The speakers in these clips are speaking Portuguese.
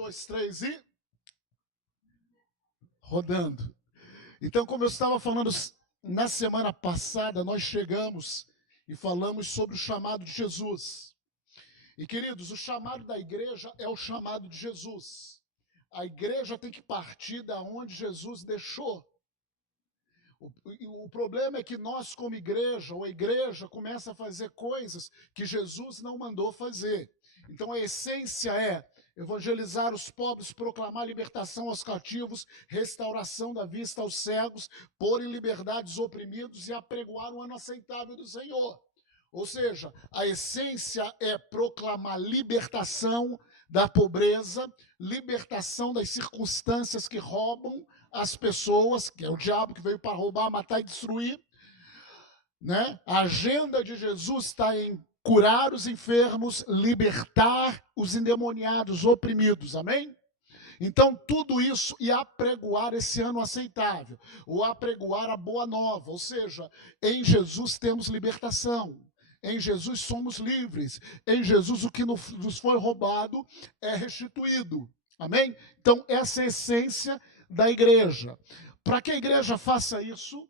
dois, três e... rodando. Então, como eu estava falando, na semana passada nós chegamos e falamos sobre o chamado de Jesus. E, queridos, o chamado da igreja é o chamado de Jesus. A igreja tem que partir da onde Jesus deixou. O problema é que nós, como igreja, ou a igreja, começa a fazer coisas que Jesus não mandou fazer. Então, a essência é evangelizar os pobres, proclamar libertação aos cativos, restauração da vista aos cegos, pôr em liberdade os oprimidos e apregoar o ano aceitável do Senhor. Ou seja, a essência é proclamar libertação da pobreza, libertação das circunstâncias que roubam as pessoas, que é o diabo que veio para roubar, matar e destruir. Né? A agenda de Jesus está em curar os enfermos, libertar os endemoniados, oprimidos, amém? Então, tudo isso e apregoar esse ano aceitável, ou apregoar a boa nova, ou seja, em Jesus temos libertação, em Jesus somos livres, em Jesus o que nos foi roubado é restituído, amém? Então, essa é a essência da igreja. Para que a igreja faça isso,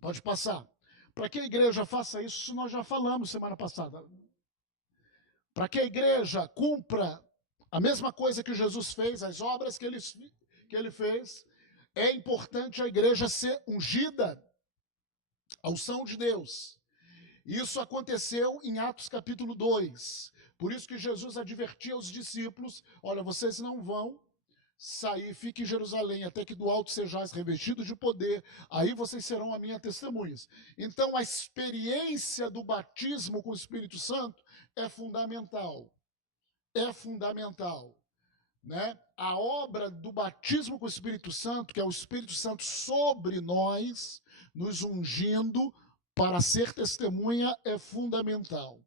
pode passar. Para que a igreja faça isso, nós já falamos semana passada. Para que a igreja cumpra a mesma coisa que Jesus fez, as obras que ele fez, é importante a igreja ser ungida, a unção de Deus. Isso aconteceu em Atos capítulo 2. Por isso que Jesus advertia os discípulos, olha, vocês não vão sair, fiquem em Jerusalém, até que do alto sejais revestidos de poder, aí vocês serão a minha testemunhas. Então, a experiência do batismo com o Espírito Santo é fundamental. É fundamental. Né? A obra do batismo com o Espírito Santo, que é o Espírito Santo sobre nós, nos ungindo para ser testemunha, é fundamental.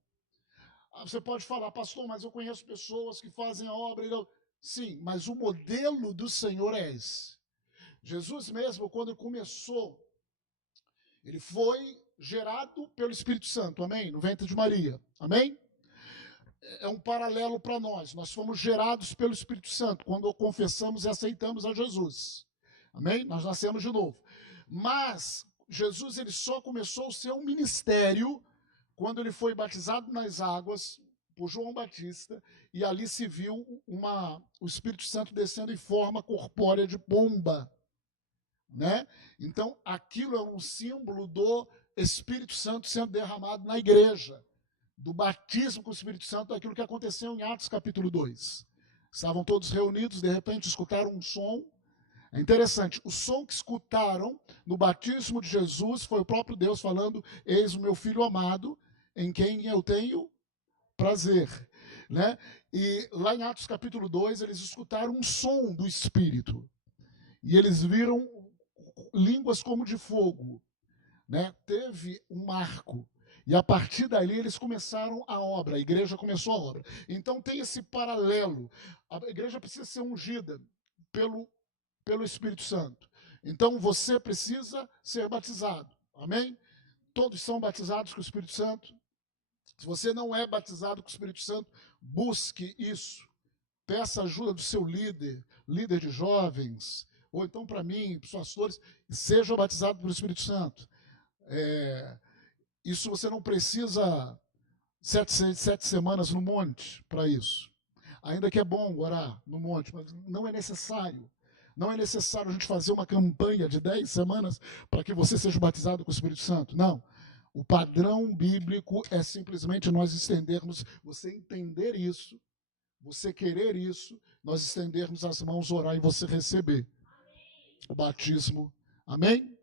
Você pode falar, pastor, mas eu conheço pessoas que fazem a obra e não... Sim, mas o modelo do Senhor é esse. Jesus mesmo, quando começou, ele foi gerado pelo Espírito Santo, amém? No ventre de Maria, amém? É um paralelo para nós. Nós fomos gerados pelo Espírito Santo quando confessamos e aceitamos a Jesus, amém? Nós nascemos de novo. Mas Jesus ele só começou o seu ministério quando ele foi batizado nas águas por João Batista, e ali se viu o Espírito Santo descendo em forma corpórea de pomba. Né? Então, aquilo é um símbolo do Espírito Santo sendo derramado na igreja, do batismo com o Espírito Santo, daquilo que aconteceu em Atos capítulo 2. Estavam todos reunidos, de repente escutaram um som. É interessante, o som que escutaram no batismo de Jesus foi o próprio Deus falando, eis o meu filho amado, em quem eu tenho prazer, né? E lá em Atos capítulo 2, eles escutaram um som do Espírito. E eles viram línguas como de fogo, né? Teve um marco. E a partir dali eles começaram a obra, a igreja começou a obra. Então tem esse paralelo. A igreja precisa ser ungida pelo Espírito Santo. Então você precisa ser batizado. Amém? Todos são batizados com o Espírito Santo. Se você não é batizado com o Espírito Santo, busque isso. Peça ajuda do seu líder de jovens, ou então para mim, para os pastores, seja batizado pelo Espírito Santo. Isso você não precisa 7 semanas no monte para isso. Ainda que é bom orar no monte, mas não é necessário. Não é necessário a gente fazer uma campanha de 10 semanas para que você seja batizado com o Espírito Santo. Não. O padrão bíblico é simplesmente nós estendermos, você entender isso, você querer isso, nós estendermos as mãos, orar e você receber o batismo. Amém?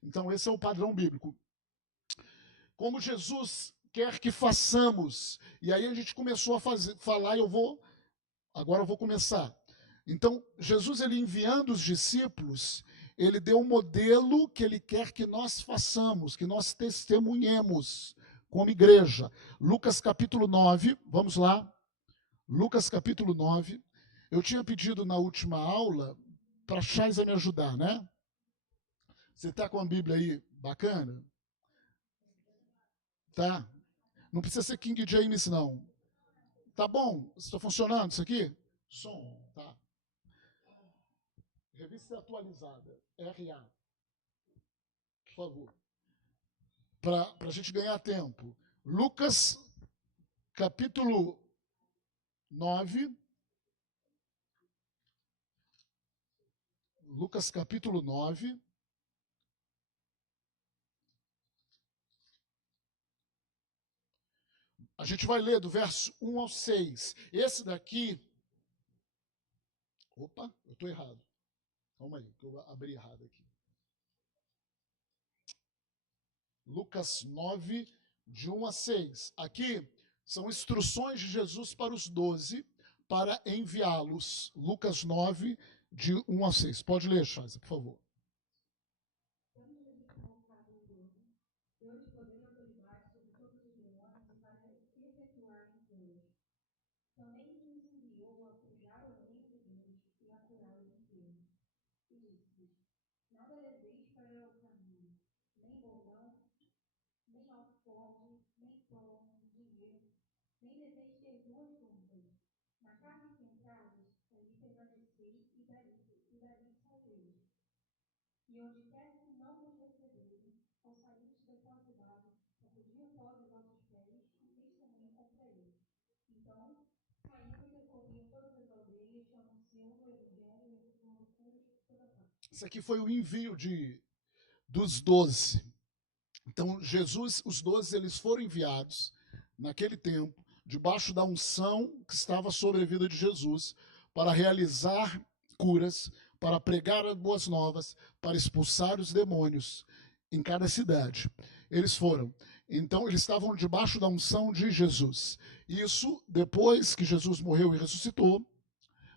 Então esse é o padrão bíblico. Como Jesus quer que façamos, e aí a gente começou a falar, agora eu vou começar. Então, Jesus, ele enviando os discípulos, ele deu um modelo que ele quer que nós façamos, que nós testemunhemos como igreja. Lucas capítulo 9, vamos lá. Lucas capítulo 9. Eu tinha pedido na última aula para Chaisa me ajudar, né? Você está com a Bíblia aí bacana? Tá. Não precisa ser King James, não. Tá bom? Está funcionando isso aqui? Som, tá? Revista atualizada, RA, por favor. Para a gente ganhar tempo. Lucas, capítulo 9. Lucas, capítulo 9. A gente vai ler do verso 1 ao 6. Esse daqui. Opa, eu estou errado. Calma aí, que eu abri errado aqui. Lucas 9, de 1 a 6. Aqui são instruções de Jesus para os 12, para enviá-los. Lucas 9, de 1 a 6. Pode ler, Chaza, por favor. Também nos enviou a curar o reino de Deus e a curar os enfermos. E disse-lhes: Nada leveis para o caminho, nem bordão, nem alforje, nem pão, dinheiro, nem leveis ter duas túnicas. Na casa que entrares, ali permaneceis e dali saireis. E onde quer que não vos receberem, ao sairdes da cidade, sacudi o pó dos vossos pés e testemunho contra eles. Então, saiu e percorria todas as aldeias, anunciando o evangelho e efetuando curas por toda parte. Isso aqui foi o envio dos 12. Então, Jesus, os 12, eles foram enviados naquele tempo, debaixo da unção que estava sobre a vida de Jesus, para realizar curas, para pregar as boas novas, para expulsar os demônios em cada cidade. Eles foram. Então, eles estavam debaixo da unção de Jesus. Isso, depois que Jesus morreu e ressuscitou,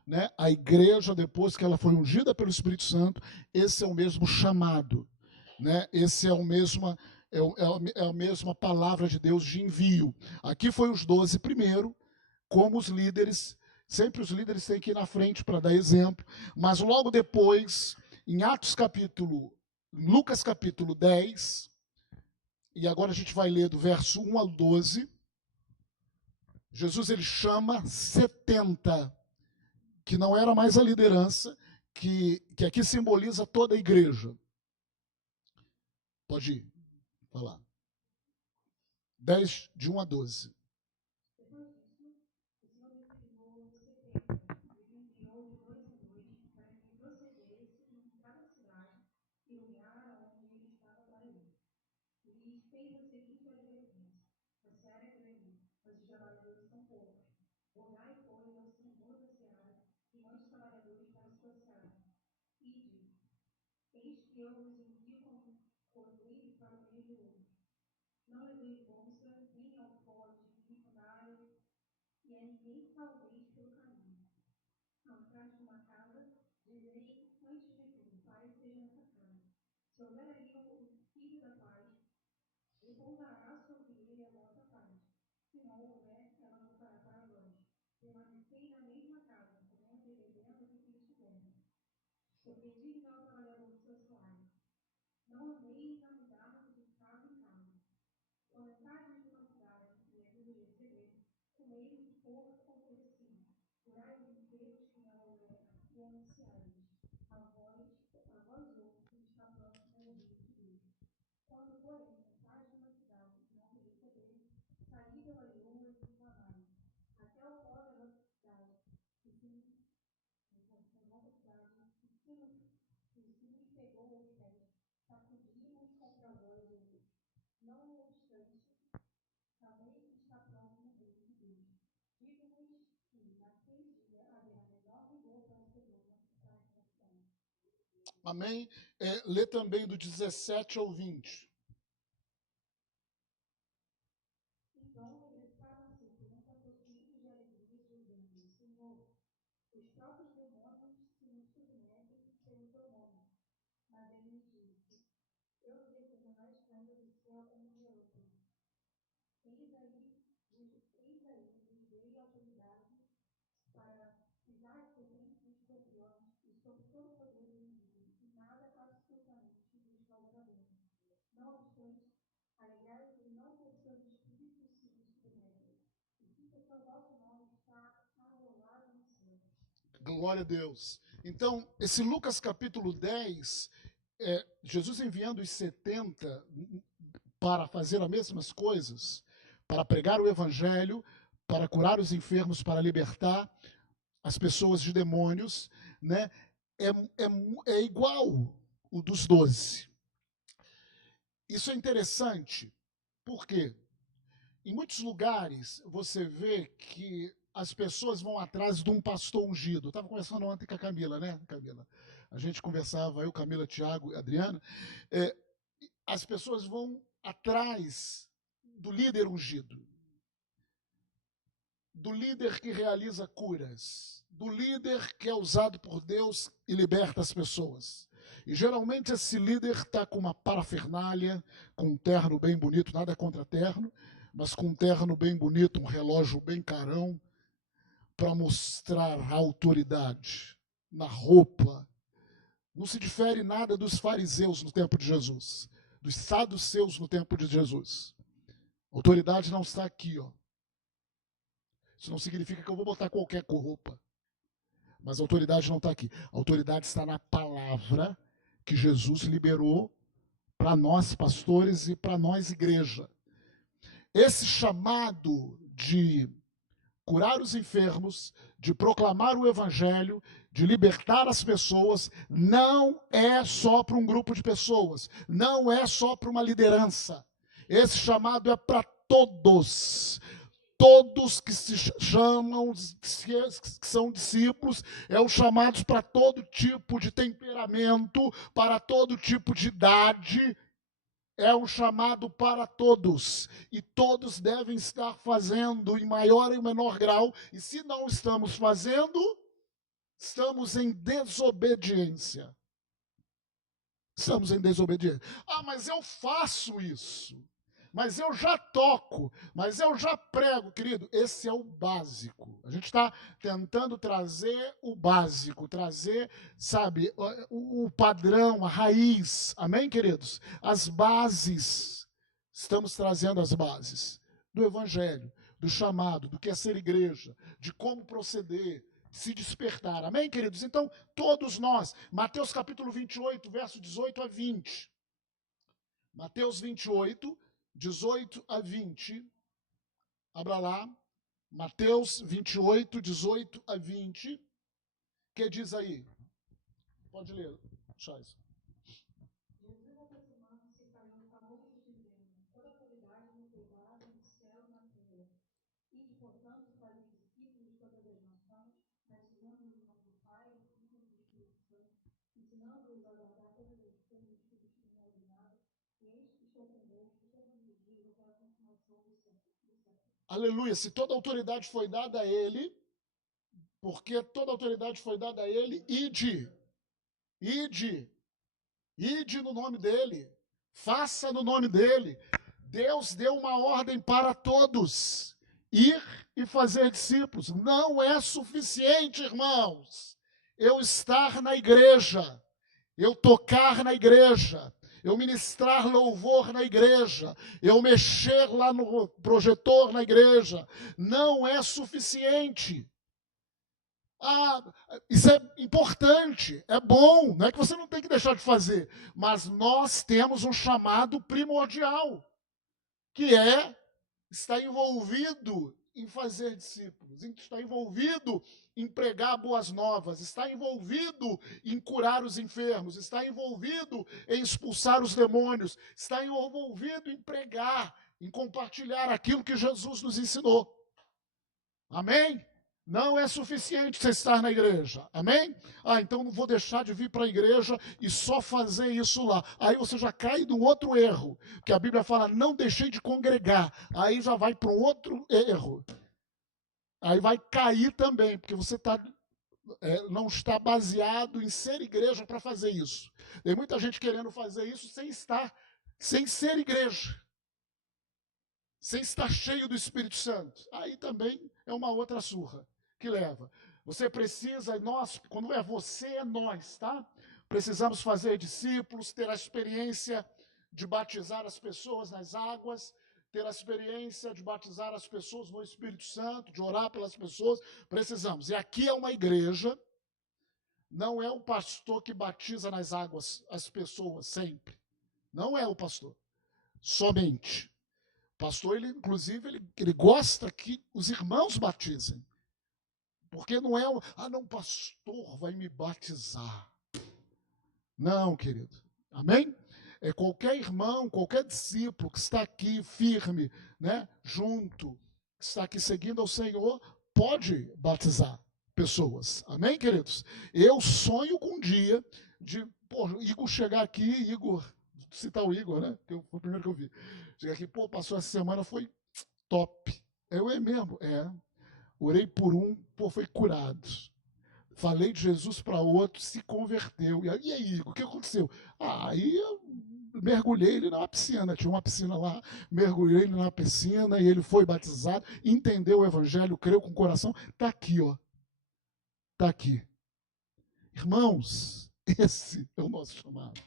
né, a igreja, depois que ela foi ungida pelo Espírito Santo, esse é o mesmo chamado. Né? Esse é o mesmo é a mesma palavra de Deus de envio. Aqui foi os 12 primeiro, como os líderes, sempre os líderes têm que ir na frente para dar exemplo, mas logo depois, em Lucas capítulo 10, e agora a gente vai ler do verso 1 ao 12, Jesus ele chama 70, que não era mais a liderança, que aqui simboliza toda a igreja. Pode ir. Falar. 10, de 1 a 12. Depois disso, o Senhor designou 70 e enviou de dois em dois para que procedessem em cada cidade e lugar onde ele estava para ir. E lhes fez a seguinte advertência: a seara é grande, mas os trabalhadores são poucos. Rogai, pois, ao Senhor da seara que mande trabalhadores para a sua seara. Ide, eis que eu vos envio como cordeiros para o meio de lobos. Não leveis bolsa, nem alforje, nem sandálias, e a ninguém saudeis pelo caminho. Ao entrar numa casa, dizei antes de tudo: Pai esteja nessa casa. Se houver ali o filho da paz, repousará sobre ele a vossa paz. Se não houver, ela voltará para vós. Permanecei na mesma casa, comendo e bebendo o que estiver. Porque diz ao trabalhador do seu salário: Não andeis a mudar de casa em casa. Quando entrardes numa cidade e ali vos receber, comei o que for oferecido. Curai os enfermos que não houver e anunciai-lhes: a vós outros, está próximo o reino de Deus. Quando, porém, entrares numa cidade e não vos receberem, saí pelas ruas e clamai, até o pó da vossa cidade, e se nos pegou aos pés, sacudimos contra vós outros. Não obstante, também está próximo o reino de Deus. Digo-vos que, naquele dia, haverá menor rigor para Sodoma e para essa cidade. Amém? Lê também do 17 ao 20. Então regressaram a 70 possuídos de alegria, dizendo: Senhor, os próprios demônios se nos submetem pelo teu nome. Mas ele lhes disse: Eu os determinais caindo do céu como um relâmpago. Eis aí vos dei autoridade para pisar serpentes e escorpiões e sobre todo o poder do inimigo, e nada absolutamente vos causará dano. Não obstante, alegrai-vos em não ter seus espíritos se vos submetem, e fica que o vosso nome está arrolado no céu. Glória a Deus. Então, esse Lucas capítulo 10, Jesus enviando os 70 para fazer as mesmas coisas, para pregar o evangelho, para curar os enfermos, para libertar as pessoas de demônios, né? É igual o dos 12. Isso é interessante, porque em muitos lugares você vê que as pessoas vão atrás de um pastor ungido. Eu estava conversando ontem com a Camila, né, Camila? A gente conversava, eu, Camila, Tiago e Adriana. As pessoas vão atrás do líder ungido, do líder que realiza curas, do líder que é usado por Deus e liberta as pessoas. E geralmente esse líder está com uma parafernália, com um terno bem bonito, nada contra terno, mas com um terno bem bonito, um relógio bem carão, para mostrar a autoridade na roupa. Não se difere nada dos fariseus no tempo de Jesus, dos saduceus no tempo de Jesus. A autoridade não está aqui, ó. Isso não significa que eu vou botar qualquer roupa. Mas a autoridade não está aqui. A autoridade está na palavra que Jesus liberou para nós, pastores, e para nós, igreja. Esse chamado de curar os enfermos, de proclamar o evangelho, de libertar as pessoas, não é só para um grupo de pessoas, não é só para uma liderança. Esse chamado é para todos. Todos que se chamam, que são discípulos, são chamados para todo tipo de temperamento, para todo tipo de idade. É um chamado para todos, e todos devem estar fazendo em maior e menor grau, e se não estamos fazendo, estamos em desobediência. Estamos em desobediência. Ah, mas eu faço isso. Mas eu já toco, mas eu já prego, querido. Esse é o básico. A gente está tentando trazer o básico, trazer, sabe, o padrão, a raiz. Amém, queridos? As bases. Estamos trazendo as bases do evangelho, do chamado, do que é ser igreja, de como proceder, se despertar. Amém, queridos? Então, todos nós, Mateus capítulo 28, verso 18 a 20. Mateus 28, 18 a 20. Abra lá. Mateus 28, 18 a 20. Que diz aí? Pode ler, Chais. Jesus, aproximando-se, falou famoso, dizendo: toda autoridade me foi dada no céu e na terra. E, portanto, fazer discípulos de todas as nações, batizando-os em nome do Pai, do Filho e do Espírito Santo, ensinando-os a guardar todas as coisas que vos tenho ordenado, e eis que estou convosco todos os dias até a consumação do século. Aleluia. Se toda autoridade foi dada a ele, porque toda autoridade foi dada a ele, ide no nome dele, faça no nome dele. Deus deu uma ordem para todos, ir e fazer discípulos. Não é suficiente, irmãos, eu estar na igreja, eu tocar na igreja, eu ministrar louvor na igreja, eu mexer lá no projetor na igreja. Não é suficiente. Ah, isso é importante, é bom, não é que você não tem que deixar de fazer, mas nós temos um chamado primordial, que é estar envolvido em fazer discípulos, está envolvido em pregar boas novas, está envolvido em curar os enfermos, está envolvido em expulsar os demônios, está envolvido em pregar, em compartilhar aquilo que Jesus nos ensinou. Amém? Não é suficiente você estar na igreja. Amém? Ah, então não vou deixar de vir para a igreja e só fazer isso lá. Aí você já cai num outro erro, que a Bíblia fala, não deixei de congregar. Aí já vai para um outro erro. Aí vai cair também, porque você não está baseado em ser igreja para fazer isso. Tem muita gente querendo fazer isso sem ser igreja, sem estar cheio do Espírito Santo. Aí também é uma outra surra que leva. Você precisa, quando é você, é nós, tá? Precisamos fazer discípulos, ter a experiência de batizar as pessoas nas águas, ter a experiência de batizar as pessoas no Espírito Santo, de orar pelas pessoas. Precisamos. E aqui é uma igreja Não é o pastor que batiza nas águas as pessoas sempre. Não é o pastor. Somente. O pastor, inclusive, ele gosta que os irmãos batizem. Porque não é não, pastor vai me batizar. Não, querido. Amém? É qualquer irmão, qualquer discípulo que está aqui firme, né, junto, que está aqui seguindo ao Senhor, pode batizar pessoas. Amém, queridos? Eu sonho com um dia de Igor chegar aqui, citar o Igor, né? Que foi o primeiro que eu vi. Chegar aqui, passou essa semana, foi top. É mesmo? Orei por um, foi curado. Falei de Jesus para outro, se converteu. E aí, Igor, o que aconteceu? Aí eu mergulhei ele na piscina. Tinha uma piscina lá, mergulhei ele na piscina e ele foi batizado, entendeu o evangelho, creu com o coração. Está aqui, ó. Está aqui. Irmãos, esse é o nosso chamado.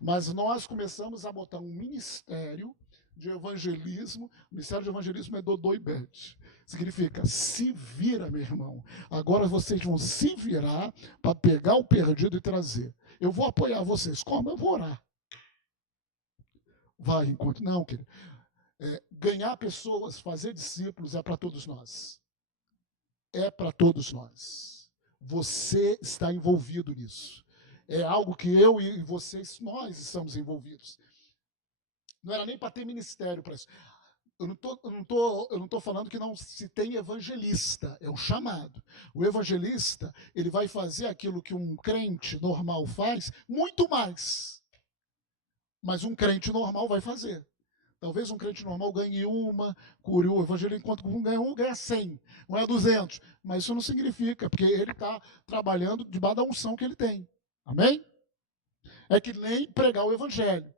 Mas nós começamos a botar um ministério de evangelismo. O ministério de evangelismo é Dodô e Beth. Significa, se vira, meu irmão. Agora vocês vão se virar para pegar o perdido e trazer. Eu vou apoiar vocês. Como? Eu vou orar. Vai, enquanto. Não, querido. Ganhar pessoas, fazer discípulos é para todos nós. É para todos nós. Você está envolvido nisso. É algo que eu e vocês, nós estamos envolvidos. Não era nem para ter ministério para isso. Eu não tô falando que não se tem evangelista, é o chamado. O evangelista, ele vai fazer aquilo que um crente normal faz, muito mais. Mas um crente normal vai fazer. Talvez um crente normal ganhe uma, cure o evangelho, enquanto um ganha 100, não é 200. Mas isso não significa, porque ele está trabalhando debaixo da unção que ele tem. Amém? É que nem pregar o evangelho.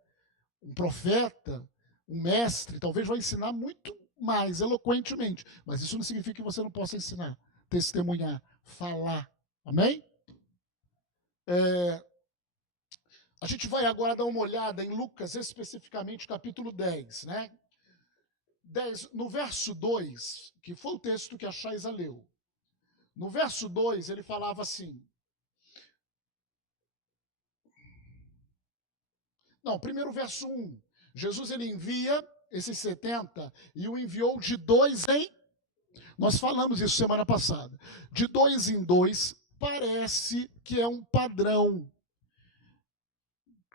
Um profeta, um mestre, talvez vai ensinar muito mais eloquentemente, mas isso não significa que você não possa ensinar, testemunhar, falar. Amém? A gente vai agora dar uma olhada em Lucas, especificamente capítulo 10, né? 10, no verso 2, que foi o texto que a Chaisa leu. No verso 2, ele falava assim. Não, primeiro verso 1. Jesus, ele envia esses 70 e o enviou de 2 em... Nós falamos isso semana passada. De 2 em 2, parece que é um padrão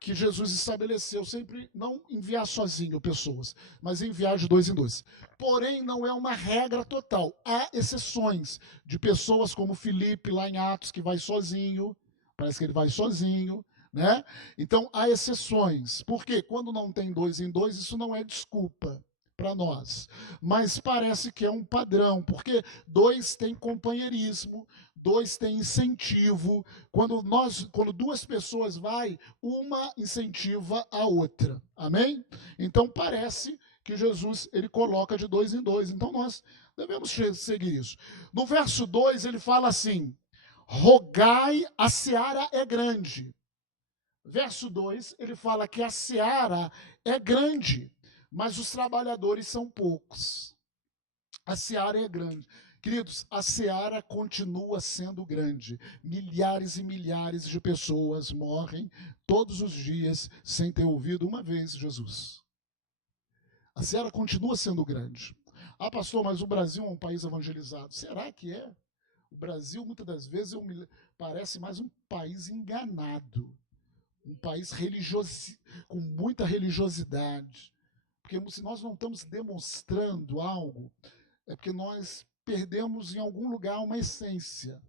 que Jesus estabeleceu, sempre não enviar sozinho pessoas, mas enviar de 2 em 2. Porém, não é uma regra total. Há exceções de pessoas como Filipe, lá em Atos, que vai sozinho, parece que ele vai sozinho, né? Então, há exceções. Porque quando não tem 2 em 2, isso não é desculpa para nós. Mas parece que é um padrão, porque 2 tem companheirismo, 2 tem incentivo. Quando 2 pessoas vai, uma incentiva a outra. Amém? Então parece que Jesus ele coloca de 2 em 2. Então nós devemos seguir isso. No verso 2 ele fala assim: rogai, a seara é grande. Verso 2 ele fala que a seara é grande, mas os trabalhadores são poucos. A seara é grande. Queridos, a seara continua sendo grande. Milhares e milhares de pessoas morrem todos os dias sem ter ouvido uma vez Jesus. A seara continua sendo grande. Pastor, mas o Brasil é um país evangelizado. Será que é? O Brasil, muitas das vezes, parece mais um país enganado. Um país religioso, com muita religiosidade. Porque se nós não estamos demonstrando algo, é porque nós perdemos em algum lugar uma essência.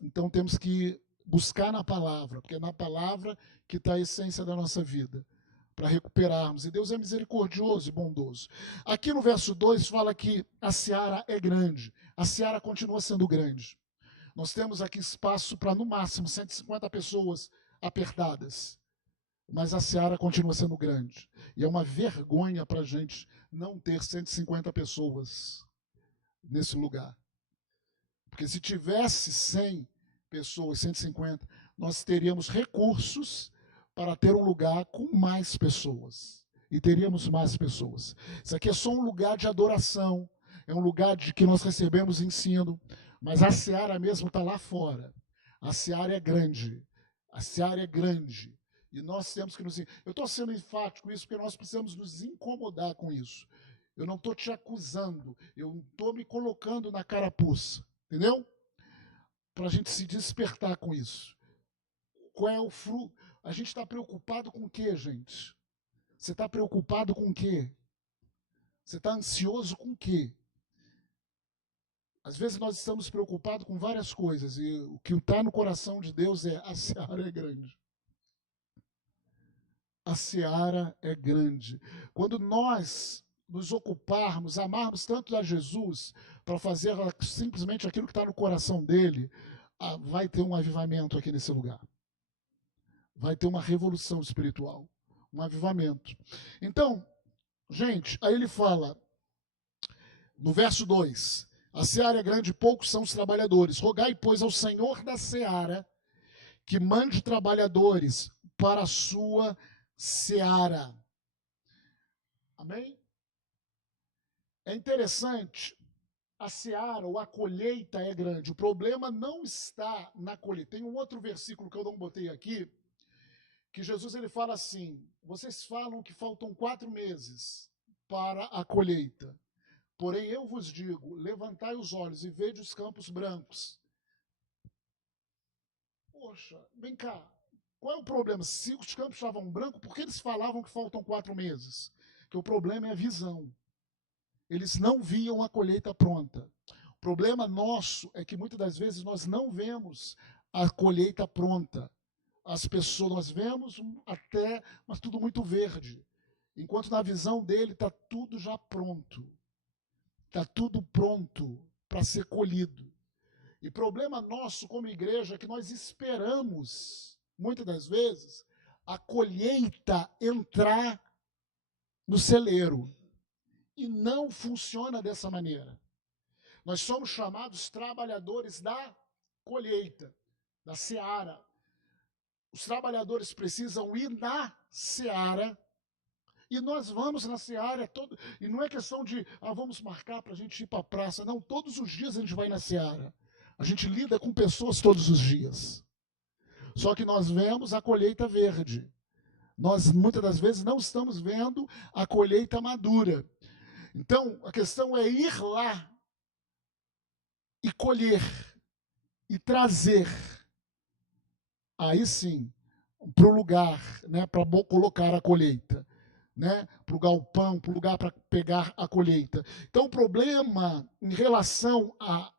Então temos que buscar na palavra, porque é na palavra que está a essência da nossa vida, para recuperarmos. E Deus é misericordioso e bondoso. Aqui no verso 2 fala que a seara é grande. A seara continua sendo grande. Nós temos aqui espaço para, no máximo, 150 pessoas apertadas. Mas a seara continua sendo grande. E é uma vergonha para a gente não ter 150 pessoas nesse lugar. Porque se tivesse 100 pessoas, 150, nós teríamos recursos para ter um lugar com mais pessoas. E teríamos mais pessoas. Isso aqui é só um lugar de adoração. É um lugar de que nós recebemos ensino. Mas a seara mesmo está lá fora. A seara é grande. A seara é grande. E nós temos que nos... Eu estou sendo enfático com isso porque nós precisamos nos incomodar com isso. Eu não estou te acusando. Eu estou me colocando na carapuça. Entendeu? Para a gente se despertar com isso. Qual é o fruto? A gente está preocupado com o quê, gente? Você está preocupado com o quê? Você está ansioso com o quê? Às vezes nós estamos preocupados com várias coisas e o que está no coração de Deus é a seara é grande. A seara é grande. Quando nós nos ocuparmos, amarmos tanto a Jesus para fazer simplesmente aquilo que está no coração dele, vai ter um avivamento aqui nesse lugar. Vai ter uma revolução espiritual, um avivamento. Então, gente, aí ele fala, no verso 2, a seara é grande e poucos são os trabalhadores. Rogai, pois, ao Senhor da seara que mande trabalhadores para a sua seara. Amém? É interessante, a seara ou a colheita é grande. O problema não está na colheita. Tem um outro versículo que eu não botei aqui, que Jesus ele fala assim, vocês falam que faltam 4 meses para a colheita. Porém, eu vos digo, levantai os olhos e vede os campos brancos. Poxa, vem cá. Qual é o problema? Se os campos estavam brancos, por que eles falavam que faltam 4 meses? Porque o problema é a visão. Eles não viam a colheita pronta. O problema nosso é que muitas das vezes nós não vemos a colheita pronta. As pessoas, nós vemos até, mas tudo muito verde. Enquanto na visão dele está tudo já pronto. Está tudo pronto para ser colhido. E problema nosso como igreja é que nós esperamos, muitas das vezes, a colheita entrar no celeiro. E não funciona dessa maneira. Nós somos chamados trabalhadores da colheita, da seara. Os trabalhadores precisam ir na seara. E nós vamos na seara, e não é questão de, vamos marcar para a gente ir para a praça. Não, todos os dias a gente vai na seara. A gente lida com pessoas todos os dias. Só que nós vemos a colheita verde. Nós, muitas das vezes, não estamos vendo a colheita madura. Então, a questão é ir lá e colher e trazer. Aí sim, para o lugar, né, para colocar a colheita. Né, para o galpão, para o lugar para pegar a colheita. Então, o problema em relação à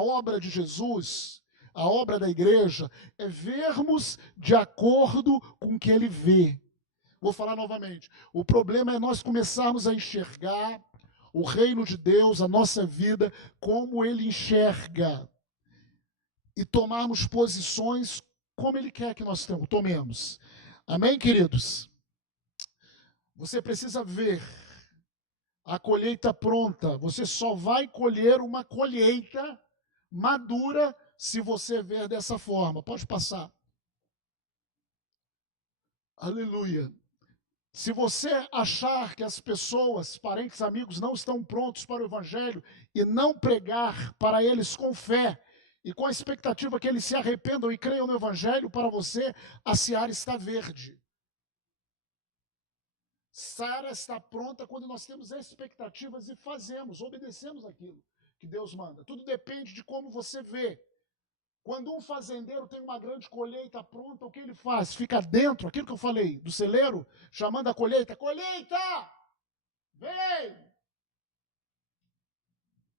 obra de Jesus, a obra da igreja, é vermos de acordo com o que ele vê. Vou falar novamente. O problema é nós começarmos a enxergar o reino de Deus, a nossa vida, como ele enxerga. E tomarmos posições como ele quer que nós tomemos. Amém, queridos? Você precisa ver a colheita pronta. Você só vai colher uma colheita madura se você ver dessa forma. Pode passar. Aleluia. Se você achar que as pessoas, parentes, amigos, não estão prontos para o evangelho e não pregar para eles com fé e com a expectativa que eles se arrependam e creiam no evangelho, para você a seara está verde. Seara está pronta quando nós temos expectativas e fazemos, obedecemos aquilo que Deus manda. Tudo depende de como você vê. Quando um fazendeiro tem uma grande colheita pronta, o que ele faz? Fica dentro, aquilo que eu falei, do celeiro, chamando a colheita, colheita! Vem!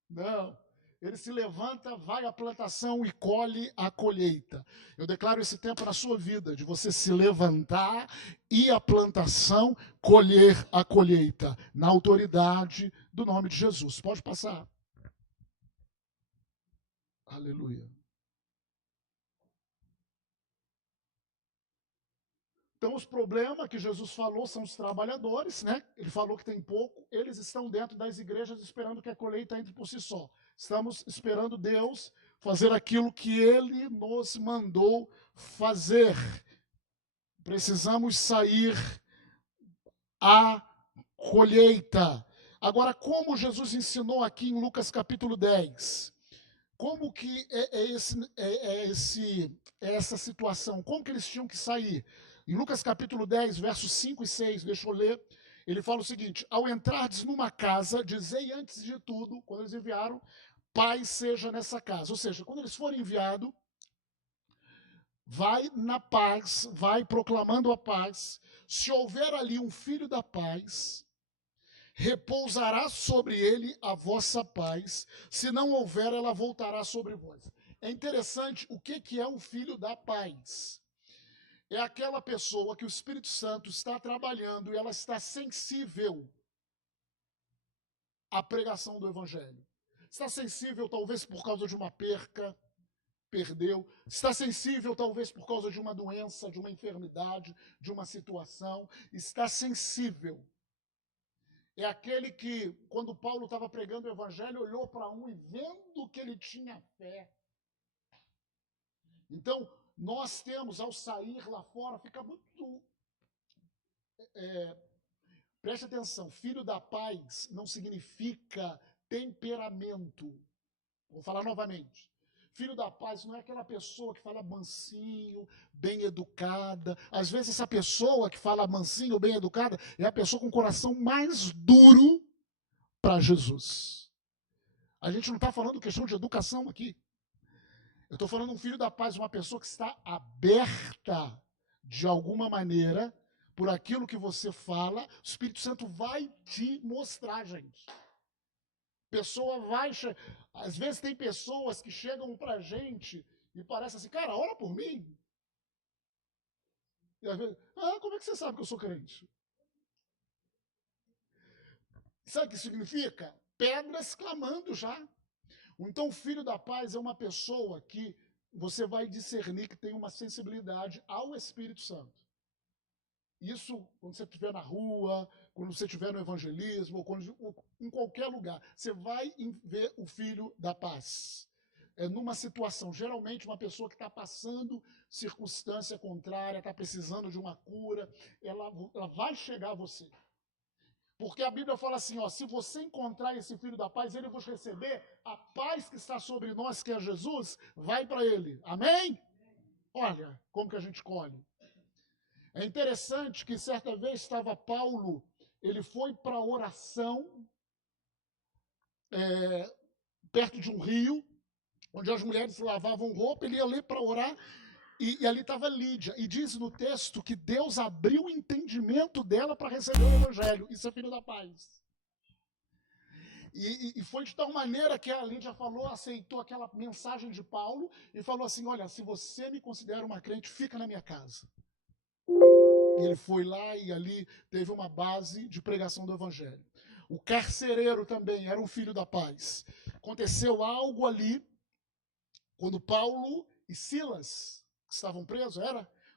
Não. Ele se levanta, vai à plantação e colhe a colheita. Eu declaro esse tempo na sua vida, de você se levantar, ir à plantação, colher a colheita, na autoridade do nome de Jesus. Pode passar. Aleluia. Então, os problemas que Jesus falou são os trabalhadores, né? Ele falou que tem pouco, eles estão dentro das igrejas esperando que a colheita entre por si só. Estamos esperando Deus fazer aquilo que Ele nos mandou fazer. Precisamos sair à colheita. Agora, como Jesus ensinou aqui em Lucas capítulo 10? Como que é essa situação? Como que eles tinham que sair? Em Lucas capítulo 10, versos 5 e 6, deixa eu ler, ele fala o seguinte: ao entrardes numa casa, dizei antes de tudo, quando eles enviaram, paz seja nessa casa. Ou seja, quando eles forem enviados, vai na paz, vai proclamando a paz. Se houver ali um filho da paz, repousará sobre ele a vossa paz. Se não houver, ela voltará sobre vós. É interessante o que é um filho da paz. É aquela pessoa que o Espírito Santo está trabalhando e ela está sensível à pregação do Evangelho. Está sensível, talvez, por causa de uma perca, perdeu. Está sensível, talvez, por causa de uma doença, de uma enfermidade, de uma situação. Está sensível. É aquele que, quando Paulo estava pregando o Evangelho, olhou para um e vendo que ele tinha fé. Então, nós temos, ao sair lá fora, fica muito... preste atenção, filho da paz não significa temperamento. Vou falar novamente. Filho da paz não é aquela pessoa que fala mansinho, bem educada. Às vezes essa pessoa que fala mansinho, bem educada, é a pessoa com o coração mais duro para Jesus. A gente não está falando questão de educação aqui. Eu estou falando um filho da paz, uma pessoa que está aberta de alguma maneira por aquilo que você fala. O Espírito Santo vai te mostrar, gente. Pessoa vai... Às vezes tem pessoas que chegam pra gente e parece assim, cara, ora por mim. E às vezes, como é que você sabe que eu sou crente? Sabe o que significa? Pedras clamando já. Então, o filho da paz é uma pessoa que você vai discernir que tem uma sensibilidade ao Espírito Santo. Isso quando você estiver na rua, quando você estiver no evangelismo, ou em qualquer lugar. Você vai ver o filho da paz. É numa situação, geralmente uma pessoa que está passando circunstância contrária, está precisando de uma cura, ela vai chegar a você. Porque a Bíblia fala assim, ó, se você encontrar esse filho da paz, ele vos receber, a paz que está sobre nós, que é Jesus, vai para ele. Amém? Olha, como que a gente colhe. É interessante que certa vez estava Paulo, ele foi para oração, perto de um rio, onde as mulheres lavavam roupa, ele ia ali para orar, e ali estava Lídia. E diz no texto que Deus abriu o entendimento dela para receber o evangelho. Isso é filho da paz. E foi de tal maneira que a Lídia falou, aceitou aquela mensagem de Paulo e falou assim, olha, se você me considera uma crente, fica na minha casa. E ele foi lá e ali teve uma base de pregação do evangelho. O carcereiro também era um filho da paz. Aconteceu algo ali, quando Paulo e Silas estavam presos,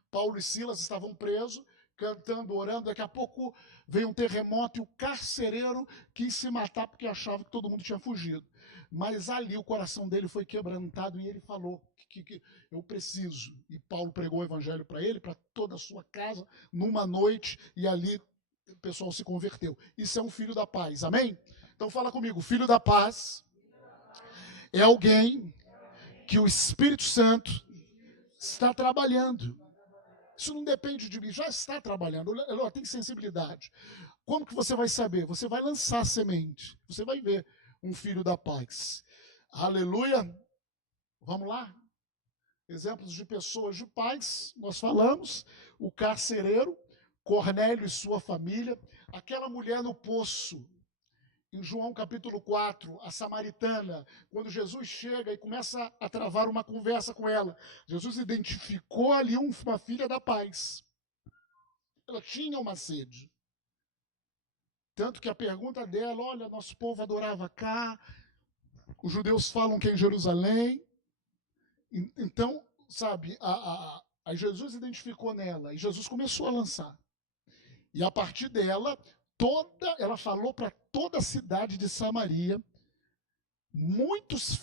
Paulo e Silas estavam presos, cantando, orando, daqui a pouco veio um terremoto e o carcereiro quis se matar porque achava que todo mundo tinha fugido. Mas ali o coração dele foi quebrantado e ele falou que eu preciso. E Paulo pregou o evangelho para ele, para toda a sua casa, numa noite, e ali o pessoal se converteu. Isso é um filho da paz, amém? Então fala comigo, filho da paz é alguém que o Espírito Santo está trabalhando. Isso não depende de mim, já está trabalhando, ela tem sensibilidade. Como que você vai saber? Você vai lançar semente, você vai ver um filho da paz. Aleluia! Vamos lá? Exemplos de pessoas de paz, nós falamos, o carcereiro, Cornélio e sua família, aquela mulher no poço, em João capítulo 4, a samaritana, quando Jesus chega e começa a travar uma conversa com ela, Jesus identificou ali uma filha da paz. Ela tinha uma sede. Tanto que a pergunta dela, olha, nosso povo adorava cá, os judeus falam que é em Jerusalém. Então, sabe, a Jesus identificou nela, e Jesus começou a lançar. E a partir dela, ela falou para toda a cidade de Samaria. Muitos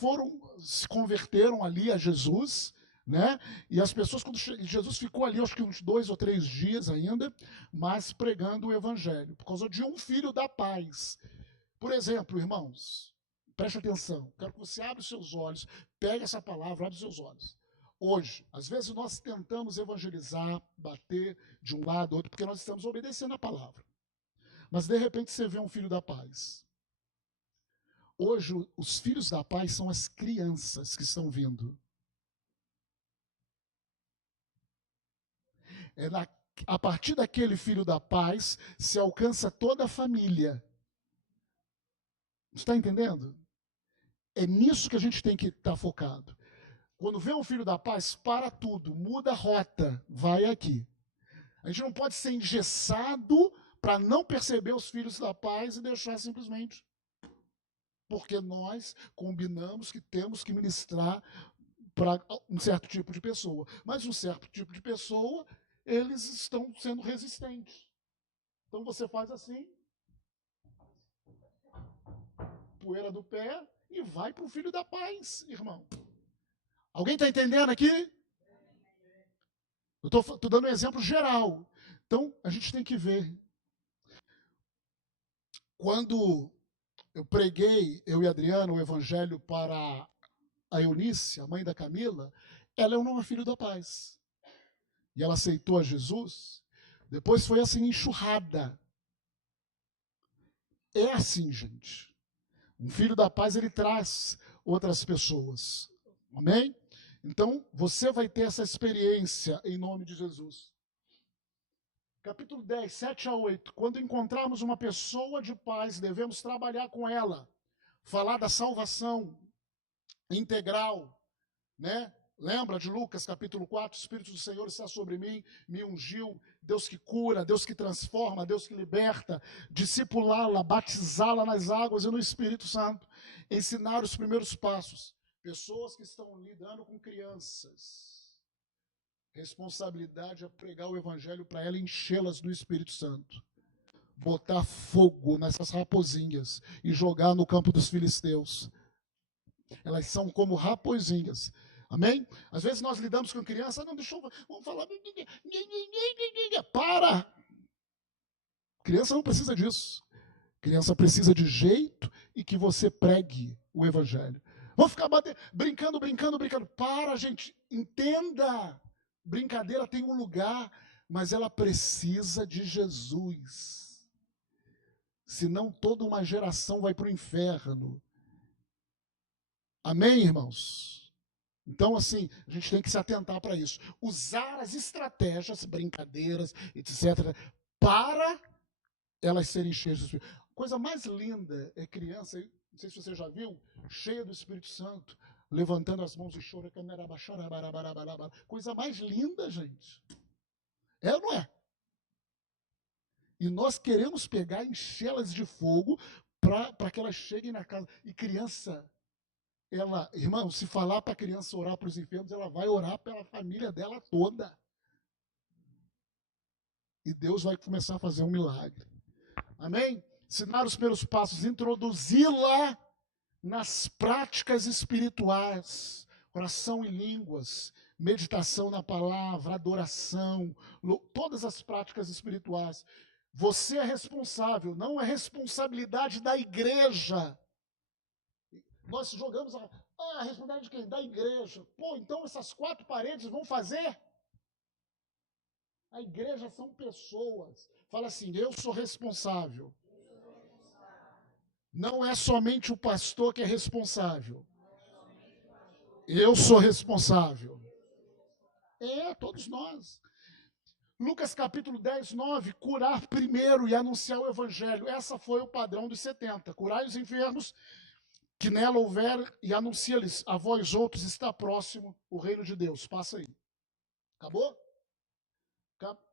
se converteram ali a Jesus, né? E as pessoas, quando Jesus ficou ali, acho que uns 2 ou 3 dias ainda, mas pregando o evangelho, por causa de um filho da paz. Por exemplo, irmãos, preste atenção, quero que você abra os seus olhos, pegue essa palavra, abre os seus olhos. Hoje, às vezes nós tentamos evangelizar, bater de um lado ou outro, porque nós estamos obedecendo a palavra. Mas de repente você vê um filho da paz. Hoje, os filhos da paz são as crianças que estão vindo. A partir daquele filho da paz, se alcança toda a família. Você está entendendo? É nisso que a gente tem que estar focado. Quando vê um filho da paz, para tudo, muda a rota, vai aqui. A gente não pode ser engessado para não perceber os filhos da paz e deixar simplesmente. Porque nós combinamos que temos que ministrar para um certo tipo de pessoa. Mas um certo tipo de pessoa, eles estão sendo resistentes. Então você faz assim, poeira do pé, e vai para o filho da paz, irmão. Alguém está entendendo aqui? Eu estou dando um exemplo geral. Então, a gente tem que ver. Quando eu preguei, eu e Adriana, o evangelho para a Eunice, a mãe da Camila, ela é uma filha da paz. E ela aceitou a Jesus. Depois foi assim, enxurrada. É assim, gente. Um filho da paz, ele traz outras pessoas. Amém? Então, você vai ter essa experiência em nome de Jesus. Capítulo 10, 7 a 8. Quando encontrarmos uma pessoa de paz, devemos trabalhar com ela. Falar da salvação integral, né? Lembra de Lucas, capítulo 4? O Espírito do Senhor está sobre mim, me ungiu. Deus que cura, Deus que transforma, Deus que liberta. Discipulá-la, batizá-la nas águas e no Espírito Santo. Ensinar os primeiros passos. Pessoas que estão lidando com crianças. Responsabilidade é pregar o evangelho para ela, enchê-las do Espírito Santo. Botar fogo nessas raposinhas e jogar no campo dos filisteus. Elas são como raposinhas. Amém? Às vezes nós lidamos com criança, não, deixa eu, vamos falar. Para! Criança não precisa disso. Criança precisa de jeito e que você pregue o evangelho. Vamos ficar brincando. Para, gente. Entenda. Brincadeira tem um lugar, mas ela precisa de Jesus. Senão toda uma geração vai para o inferno. Amém, irmãos? Então, assim, a gente tem que se atentar para isso. Usar as estratégias, brincadeiras, etc., para elas serem cheias do Espírito. A coisa mais linda é criança, não sei se você já viu, cheia do Espírito Santo, levantando as mãos e chorando. Coisa mais linda, gente. É ou não é? E nós queremos pegar, enchê-las de fogo para que elas cheguem na casa. E criança, ela, irmão, se falar para a criança orar para os enfermos, ela vai orar pela família dela toda. E Deus vai começar a fazer um milagre. Amém? Ensinar os primeiros passos, introduzi-la nas práticas espirituais, oração em línguas, meditação na palavra, adoração, todas as práticas espirituais. Você é responsável, não é responsabilidade da igreja. Nós jogamos a responsabilidade de quem? Da igreja. Pô, então essas 4 paredes vão fazer? A igreja são pessoas. Fala assim, eu sou responsável. Não é somente o pastor que é responsável. Eu sou responsável. Todos nós. Lucas capítulo 10, 9, curar primeiro e anunciar o evangelho. Essa foi o padrão dos 70. Curai os enfermos que nela houver e anuncia-lhes, a vós outros está próximo o reino de Deus. Passa aí. Acabou?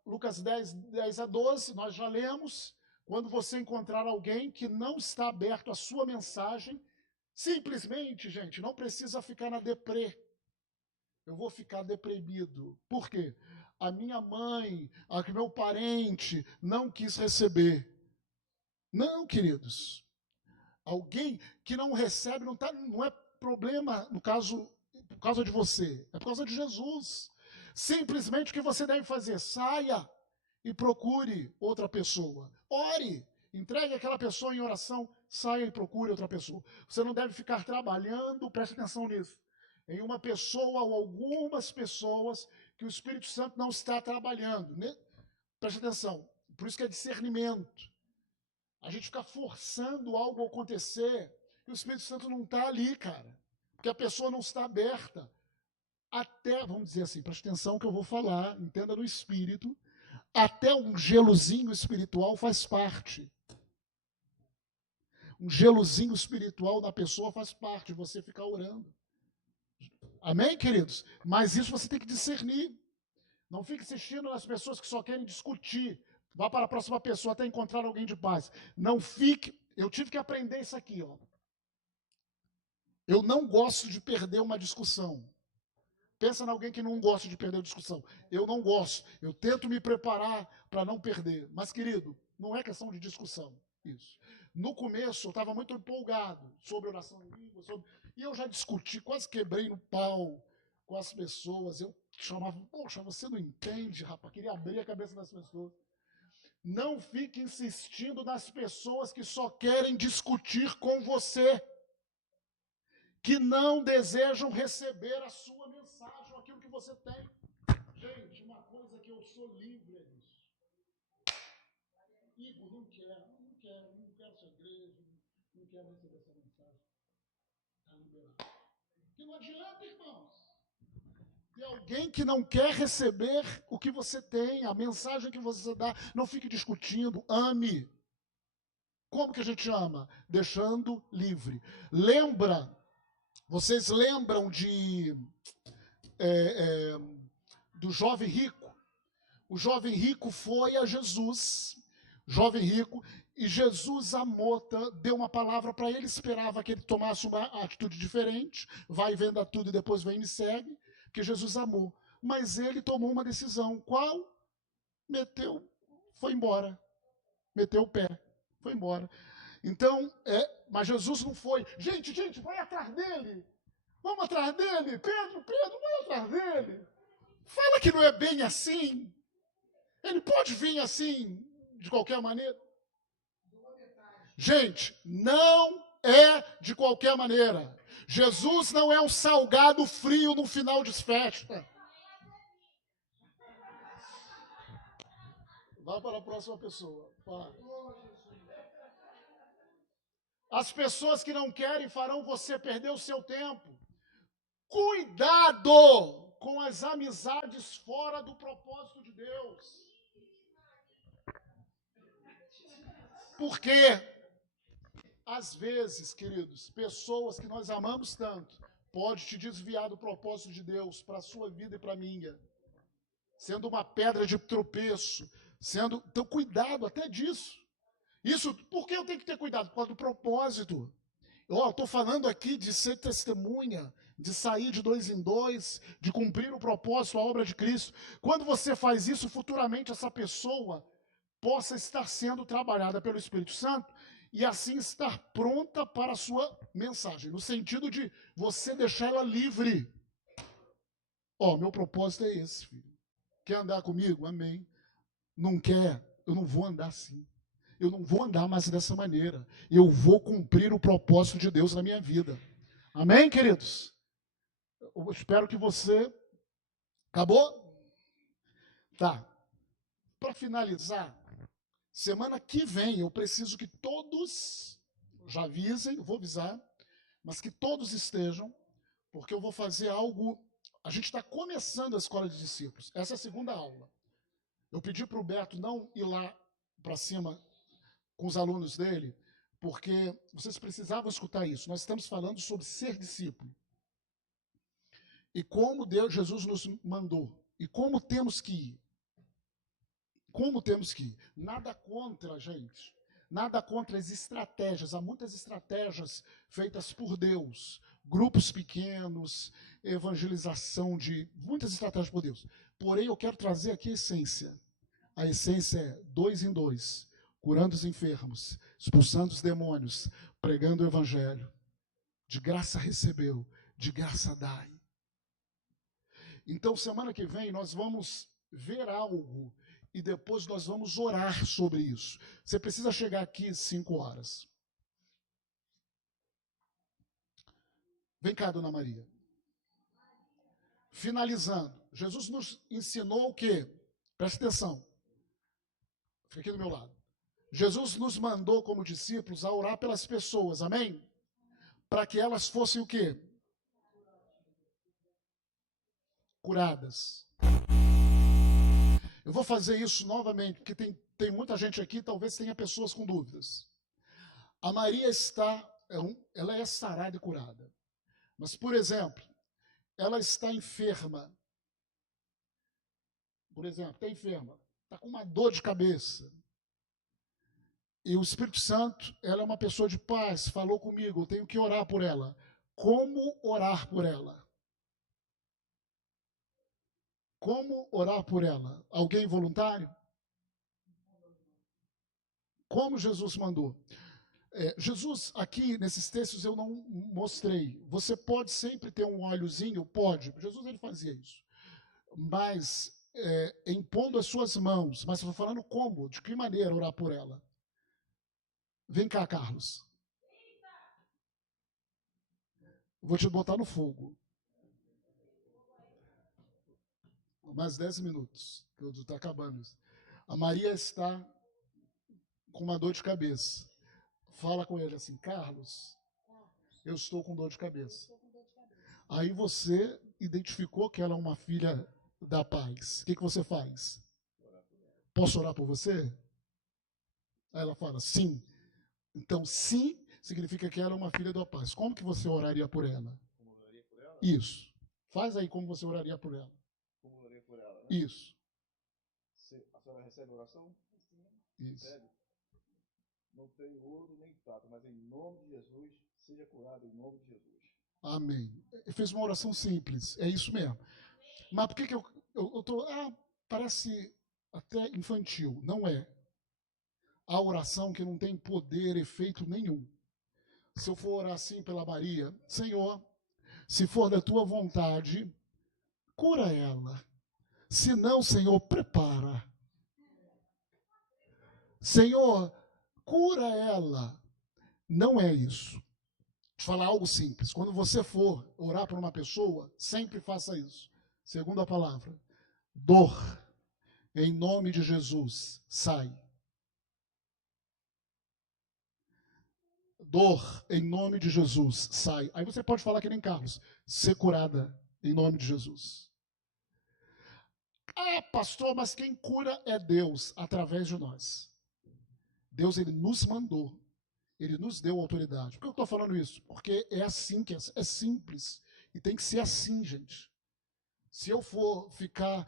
Lucas 10, 10 a 12, nós já lemos. Quando você encontrar alguém que não está aberto à sua mensagem, simplesmente, gente, não precisa ficar na deprê. Eu vou ficar deprimido. Por quê? A minha mãe, meu parente não quis receber. Não, queridos. Alguém que não recebe não é problema, no caso, por causa de você. É por causa de Jesus. Simplesmente o que você deve fazer? Saia e procure outra pessoa. Ore. Entregue aquela pessoa em oração. saia e procure outra pessoa. Você não deve ficar trabalhando, preste atenção nisso, em uma pessoa ou algumas pessoas que o Espírito Santo não está trabalhando. Né? Preste atenção, por isso que é discernimento. A gente fica forçando algo a acontecer e o Espírito Santo não está ali, cara. Porque a pessoa não está aberta. Até, vamos dizer assim, preste atenção que eu vou falar, entenda no espírito, até um gelozinho espiritual faz parte. Um gelozinho espiritual da pessoa faz parte, você ficar orando. Amém, queridos? Mas isso você tem que discernir. Não fique assistindo nas pessoas que só querem discutir. Vá para a próxima pessoa até encontrar alguém de paz. Não fique... Eu tive que aprender isso aqui, ó. Eu não gosto de perder uma discussão. Pensa em alguém que não gosta de perder a discussão. Eu não gosto. Eu tento me preparar para não perder. Mas, querido, não é questão de discussão. Isso. No começo, eu estava muito empolgado sobre oração em língua. E eu já discuti, quase quebrei no pau com as pessoas. Eu chamava, poxa, você não entende, rapaz. Queria abrir a cabeça das pessoas. Não fique insistindo nas pessoas que só querem discutir com você, que não desejam receber a sua mensagem, aquilo que você tem. Gente, uma coisa que eu sou livre é isso. Igor, não quero sua igreja, não quero receber essa mensagem. Está liberado. Que não adianta, irmãos. Tem alguém que não quer receber o que você tem, a mensagem que você dá. Não fique discutindo, ame. Como que a gente ama? Deixando livre. Vocês lembram do jovem rico? O jovem rico foi a Jesus, jovem rico, e Jesus amou, deu uma palavra para ele, esperava que ele tomasse uma atitude diferente, vai, venda tudo e depois vem e me segue, porque Jesus amou. Mas ele tomou uma decisão, qual? Foi embora, meteu o pé, foi embora. Então, mas Jesus não foi. Gente, vai atrás dele. Vamos atrás dele. Pedro, vai atrás dele. Fala que não é bem assim. Ele pode vir assim, de qualquer maneira. Gente, não é de qualquer maneira. Jesus não é um salgado frio no final de festa. Vá para a próxima pessoa. Vai. As pessoas que não querem farão você perder o seu tempo. Cuidado com as amizades fora do propósito de Deus. Porque, às vezes, queridos, pessoas que nós amamos tanto, pode te desviar do propósito de Deus para a sua vida e para a minha. Sendo uma pedra de tropeço. Então, cuidado até disso. Isso, por que eu tenho que ter cuidado? Por causa do propósito. Estou falando aqui de ser testemunha, de sair de 2 em 2, de cumprir o propósito, a obra de Cristo. Quando você faz isso, futuramente essa pessoa possa estar sendo trabalhada pelo Espírito Santo e assim estar pronta para a sua mensagem, no sentido de você deixar ela livre. Meu propósito é esse, filho. Quer andar comigo? Amém. Não quer? Eu não vou andar assim. Eu não vou andar mais dessa maneira. Eu vou cumprir o propósito de Deus na minha vida. Amém, queridos? Eu espero que você... Acabou? Tá. Para finalizar, semana que vem eu preciso que todos, já avisem, eu vou avisar, mas que todos estejam, porque eu vou fazer algo... A gente está começando a escola de discípulos. Essa é a segunda aula. Eu pedi para o Beto não ir lá para cima com os alunos dele, porque vocês precisavam escutar isso. Nós estamos falando sobre ser discípulo. E como Jesus nos mandou. E como temos que ir. Como temos que ir. Nada contra, gente. Nada contra as estratégias. Há muitas estratégias feitas por Deus. Grupos pequenos, evangelização de... Muitas estratégias por Deus. Porém, eu quero trazer aqui a essência. A essência é 2 em 2. Curando os enfermos, expulsando os demônios, pregando o evangelho. De graça recebeu, de graça dai. Então, semana que vem, nós vamos ver algo e depois nós vamos orar sobre isso. Você precisa chegar aqui às 5 horas. Vem cá, dona Maria. Finalizando, Jesus nos ensinou o quê? Presta atenção. Fica aqui do meu lado. Jesus nos mandou como discípulos a orar pelas pessoas, amém? Para que elas fossem o quê? Curadas. Eu vou fazer isso novamente, porque tem muita gente aqui, talvez tenha pessoas com dúvidas. A Maria ela é sarada e curada. Mas, por exemplo, ela está enferma. Por exemplo, está enferma, está com uma dor de cabeça. E o Espírito Santo, ela é uma pessoa de paz, falou comigo, eu tenho que orar por ela. Como orar por ela? Como orar por ela? Alguém voluntário? Como Jesus mandou? Jesus, aqui nesses textos eu não mostrei. Você pode sempre ter um óleozinho? Pode. Jesus ele fazia isso. Mas impondo as suas mãos. Mas eu estou falando como? De que maneira orar por ela? Vem cá, Carlos. Vou te botar no fogo. Mais 10 minutos, que está acabando isso. A Maria está com uma dor de cabeça. Fala com ele assim, Carlos, eu estou com dor de cabeça. Aí você identificou que ela é uma filha da paz. O que você faz? Posso orar por você? Aí ela fala, sim. Então, sim significa que ela é uma filha da paz. Como que você oraria por ela? Como oraria por ela? Isso. Faz aí como você oraria por ela. Como oraria por ela, né? Isso. A senhora recebe oração? Isso. Recebe? Não tem ouro nem prata, mas em nome de Jesus, seja curado em nome de Jesus. Amém. Ele fez uma oração simples, é isso mesmo. Mas por que eu tô... parece até infantil. Não é. A oração que não tem poder, efeito nenhum. Se eu for orar assim pela Maria, Senhor, se for da tua vontade, cura ela. Se não, Senhor, prepara. Senhor, cura ela. Não é isso. Vou te falar algo simples. Quando você for orar por uma pessoa, sempre faça isso. Segunda palavra. Dor, em nome de Jesus, sai. Dor, em nome de Jesus, sai. Aí você pode falar que nem Carlos, ser curada, em nome de Jesus. Pastor, mas quem cura é Deus, através de nós. Deus, ele nos mandou, ele nos deu autoridade. Por que eu estou falando isso? Porque é assim que é simples. E tem que ser assim, gente. Se eu for ficar,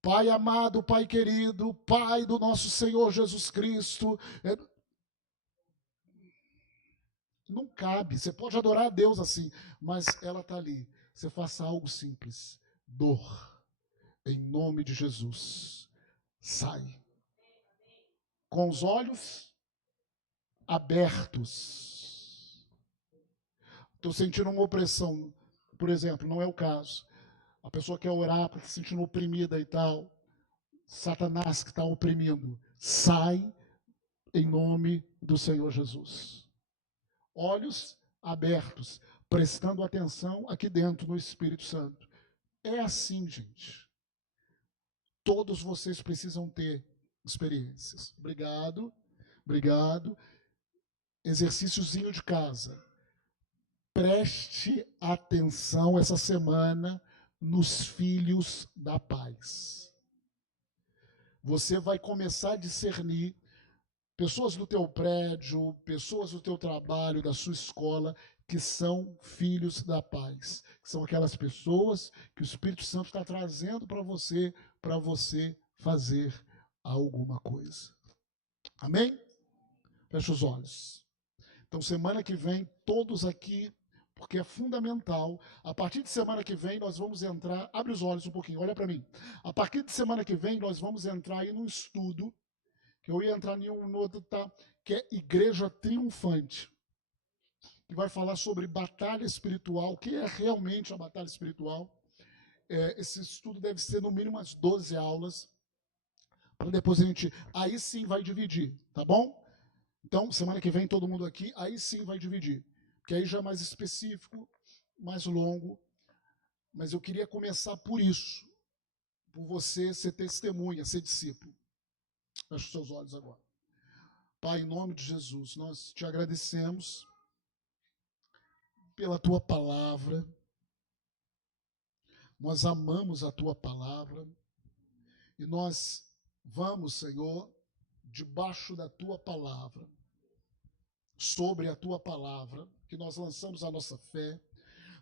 Pai amado, Pai querido, Pai do nosso Senhor Jesus Cristo, não cabe. Você pode adorar a Deus assim, mas ela está ali. Você faça algo simples. Dor, em nome de Jesus, sai. Com os olhos abertos. Estou sentindo uma opressão, por exemplo, não é o caso. A pessoa quer orar porque está se sentindo oprimida e tal. Satanás que está oprimindo. Sai em nome do Senhor Jesus. Olhos abertos, prestando atenção aqui dentro no Espírito Santo. É assim, gente. Todos vocês precisam ter experiências. Obrigado, obrigado. Exercíciozinho de casa. Preste atenção essa semana nos filhos da paz. Você vai começar a discernir pessoas do teu prédio, pessoas do teu trabalho, da sua escola, que são filhos da paz. Que são aquelas pessoas que o Espírito Santo está trazendo para você fazer alguma coisa. Amém? Feche os olhos. Então, semana que vem, todos aqui, porque é fundamental. A partir de semana que vem, nós vamos entrar... Abre os olhos um pouquinho, olha para mim. A partir de semana que vem, nós vamos entrar aí num estudo, que eu ia entrar em um outro, tá? Que é Igreja Triunfante, que vai falar sobre batalha espiritual, o que é realmente a batalha espiritual. Esse estudo deve ser no mínimo umas 12 aulas, para depois a gente, aí sim vai dividir, tá bom? Então, semana que vem todo mundo aqui, aí sim vai dividir, porque aí já é mais específico, mais longo, mas eu queria começar por isso, por você ser testemunha, ser discípulo. Feche os seus olhos agora. Pai, em nome de Jesus, nós te agradecemos pela tua palavra. Nós amamos a tua palavra e nós vamos, Senhor, debaixo da tua palavra, sobre a tua palavra, que nós lançamos a nossa fé.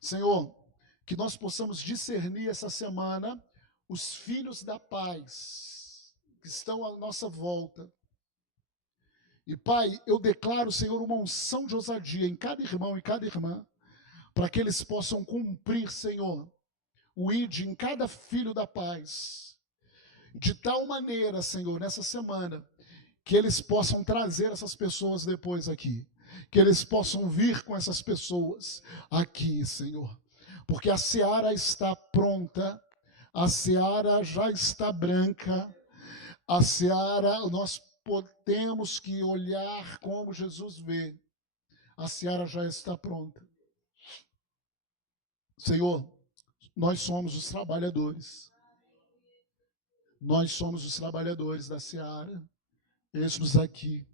Senhor, que nós possamos discernir essa semana os filhos da paz que estão à nossa volta. E, Pai, eu declaro, Senhor, uma unção de ousadia em cada irmão e cada irmã, para que eles possam cumprir, Senhor, o ID em cada filho da paz, de tal maneira, Senhor, nessa semana, que eles possam trazer essas pessoas depois aqui, que eles possam vir com essas pessoas aqui, Senhor, porque a seara está pronta, a seara já está branca, a seara, nós temos que olhar como Jesus vê, a seara já está pronta. Senhor, nós somos os trabalhadores. Nós somos os trabalhadores da seara. Eis-nos aqui,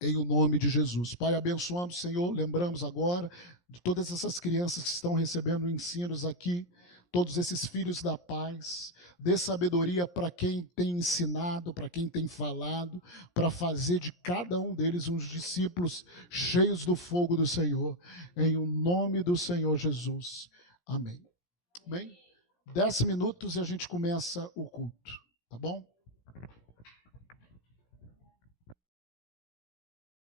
em o nome de Jesus. Pai, abençoamos, Senhor, lembramos agora de todas essas crianças que estão recebendo ensinos aqui, todos esses filhos da paz. Dê sabedoria para quem tem ensinado, para quem tem falado, para fazer de cada um deles uns discípulos cheios do fogo do Senhor. Em o nome do Senhor Jesus. Amém. Amém? 10 minutos e a gente começa o culto, tá bom?